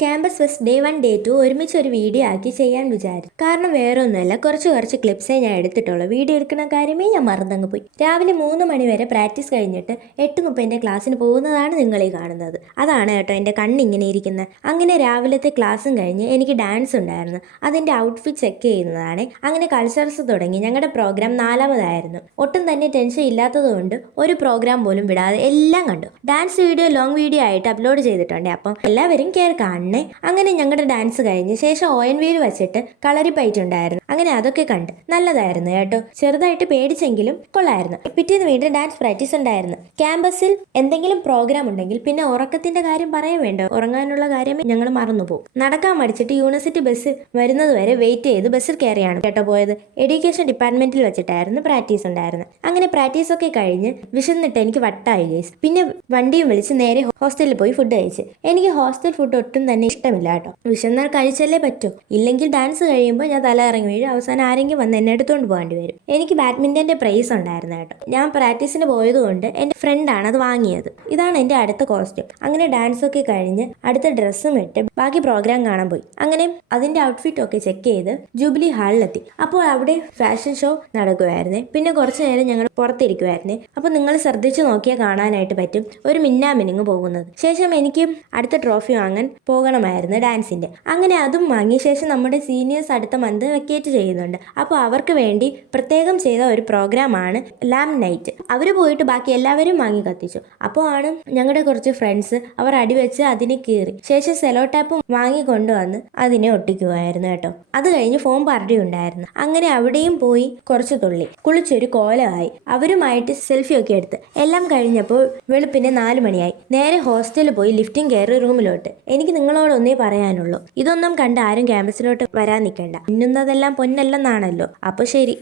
Campus fest day 1 day 2 ഒരുമിച്ച് ഒരു video ആക്കി ചെയ്യാൻ വിചാരിച്ചു. കാരണം വേറെ ഒന്നുമല്ല, കുറച്ച് ക്ലിപ്സേ ഞാൻ എടുത്തിട്ടുള്ളൂ. വീഡിയോ എടുക്കുന്ന കാര്യമേ ഞാൻ മറന്നങ്ങ് പോയി. രാവിലെ 3 മണി വരെ പ്രാക്ടീസ് കഴിഞ്ഞിട്ട് 8:30 ക്ലാസ്സിന് പോകുന്നതാണ് നിങ്ങൾ ഈ കാണുന്നത്. അതാണ് കേട്ടോ എൻ്റെ കണ്ണിങ്ങനെ ഇരിക്കുന്നത്. അങ്ങനെ രാവിലത്തെ ക്ലാസ്സും കഴിഞ്ഞ് എനിക്ക് ഡാൻസ് ഉണ്ടായിരുന്നു. അതിൻ്റെ ഔട്ട്ഫിറ്റ് ചെക്ക് ചെയ്യുന്നതാണ്. അങ്ങനെ കൾച്ചറൽസ് തുടങ്ങി. ഞങ്ങളുടെ പ്രോഗ്രാം 4-മതായിരുന്നു. ഒട്ടും തന്നെ ടെൻഷൻ ഇല്ലാത്തതുകൊണ്ട് ഒരു പ്രോഗ്രാം പോലും വിടാതെ എല്ലാം കണ്ടു. ഡാൻസ് വീഡിയോ ലോങ് വീഡിയോ ആയിട്ട് അപ്ലോഡ് ചെയ്തിട്ടുണ്ട്. അപ്പം എല്ലാവരും കയറി കാണണം. അങ്ങനെ ഞങ്ങളുടെ ഡാൻസ് കഴിഞ്ഞ ശേഷം ONVയിൽ വെച്ചിട്ട് കളരിപ്പയറ്റുണ്ടായിരുന്നു. അങ്ങനെ അതൊക്കെ കണ്ട് നല്ലതായിരുന്നു കേട്ടോ. ചെറുതായിട്ട് പേടിച്ചെങ്കിലും കൊള്ളായിരുന്നു. പിറ്റേന്ന് വീണ്ടും ഡാൻസ് പ്രാക്ടീസ് ഉണ്ടായിരുന്നു. ക്യാമ്പസിൽ എന്തെങ്കിലും പ്രോഗ്രാം ഉണ്ടെങ്കിൽ പിന്നെ ഉറക്കത്തിന്റെ കാര്യം പറയാൻ വേണ്ട. ഉറങ്ങാനുള്ള കാര്യം ഞങ്ങൾ മറന്നുപോകും. നടക്കാൻ മടിച്ചിട്ട് യൂണിവേഴ്സിറ്റി ബസ് വരുന്നത് വരെ വെയിറ്റ് ചെയ്ത് ബസ്സിൽ കയറിയാണ് കേട്ടോ പോയത്. എഡ്യൂക്കേഷൻ ഡിപ്പാർട്ട്മെന്റിൽ വെച്ചിട്ടായിരുന്നു പ്രാക്ടീസ് ഉണ്ടായിരുന്നത്. അങ്ങനെ പ്രാക്ടീസ് ഒക്കെ കഴിഞ്ഞ് വിശന്നിട്ട് എനിക്ക് വട്ടായി ഗൈസ്. പിന്നെ വണ്ടിയും വിളിച്ച് നേരെ ഹോസ്റ്റലിൽ പോയി ഫുഡ് കഴിച്ച്. എനിക്ക് ഹോസ്റ്റൽ ഫുഡ് ഒട്ടും തന്നെ ഇഷ്ടമില്ല കേട്ടോ. വിശന്നാൽ കഴിച്ചല്ലേ പറ്റൂ. ഇല്ലെങ്കിൽ ഡാൻസ് കഴിയുമ്പോൾ ഞാൻ തല ഇറങ്ങി വീഴും. അവസാനം ആരെങ്കിലും വന്ന് എന്നെ എടുത്തുകൊണ്ട് പോകേണ്ടി വരും. എനിക്ക് ബാഡ്മിന്റന്റെ പ്രൈസ് ഉണ്ടായിരുന്നു കേട്ടോ. ഞാൻ പ്രാക്ടീസിന് പോയതുകൊണ്ട് എൻ്റെ ഫ്രണ്ടാണ് അത് വാങ്ങിയത്. ഇതാണ് എൻ്റെ അടുത്ത കോസ്റ്റ്യൂം. അങ്ങനെ ഡാൻസ് ഒക്കെ കഴിഞ്ഞ് അടുത്ത ഡ്രസ്സും ഇട്ട് ബാക്കി പ്രോഗ്രാം കാണാൻ പോയി. അങ്ങനെ അതിന്റെ ഔട്ട്ഫിറ്റ് ഒക്കെ ചെക്ക് ചെയ്ത് ജൂബിലി ഹാളിലെത്തി. അപ്പോൾ അവിടെ ഫാഷൻ ഷോ നടക്കുമായിരുന്നേ. പിന്നെ കുറച്ചു നേരം ഞങ്ങൾ പുറത്തിരിക്കുമായിരുന്നേ. അപ്പോൾ നിങ്ങൾ ശ്രദ്ധിച്ചു നോക്കിയാൽ കാണാനായിട്ട് പറ്റും ഒരു മിന്നാമിനിങ് പോകുന്നത്. ശേഷം എനിക്ക് അടുത്ത ട്രോഫി വാങ്ങാൻ പോകണമായിരുന്നു ഡാൻസിന്റെ. അങ്ങനെ അതും വാങ്ങിയ ശേഷം നമ്മുടെ സീനിയേഴ്സ് അടുത്ത മന്ത് വെക്കേറ്റ് ചെയ്യുന്നുണ്ട്. അപ്പോൾ അവർക്ക് വേണ്ടി പ്രത്യേകം ചെയ്ത ഒരു പ്രോഗ്രാമാണ് ലാം നൈറ്റ്. അവർ പോയിട്ട് ബാക്കി എല്ലാവരും വാങ്ങി കത്തിച്ചു. അപ്പോൾ ആണ് ഞങ്ങളുടെ കുറച്ച് ഫ്രണ്ട്സ് അവർ അടിവെച്ച് അതിനെ കീറി ശേഷം സെലോ ടാപ്പും വാങ്ങി കൊണ്ടുവന്ന് അതിനെ ഒട്ടിക്കുമായിരുന്നു കേട്ടോ. അത് കഴിഞ്ഞ് ഫോം പാർട്ടി ഉണ്ടായിരുന്നു. അങ്ങനെ അവിടെയും പോയി കുറച്ച് തുള്ളി കുളിച്ചൊരു കോലമായി. അവരുമായിട്ട് സെൽഫി ഒക്കെ എടുത്ത് എല്ലാം കഴിഞ്ഞപ്പോൾ വെളുപ്പിന് 4 മണിയായി. നേരെ ഹോസ്റ്റലിൽ പോയി ലിഫ്റ്റിംഗ് കയറി റൂമിലോട്ട്. എനിക്ക് നിങ്ങളോടൊന്നേ പറയാനുള്ളൂ, ഇതൊന്നും കണ്ട് ആരും ക്യാമ്പസിലോട്ട് വരാൻ നിൽക്കണ്ട. മിന്നുന്നതെല്ലാം പൊന്നല്ലെന്നാണല്ലോ. അപ്പോൾ ശരി.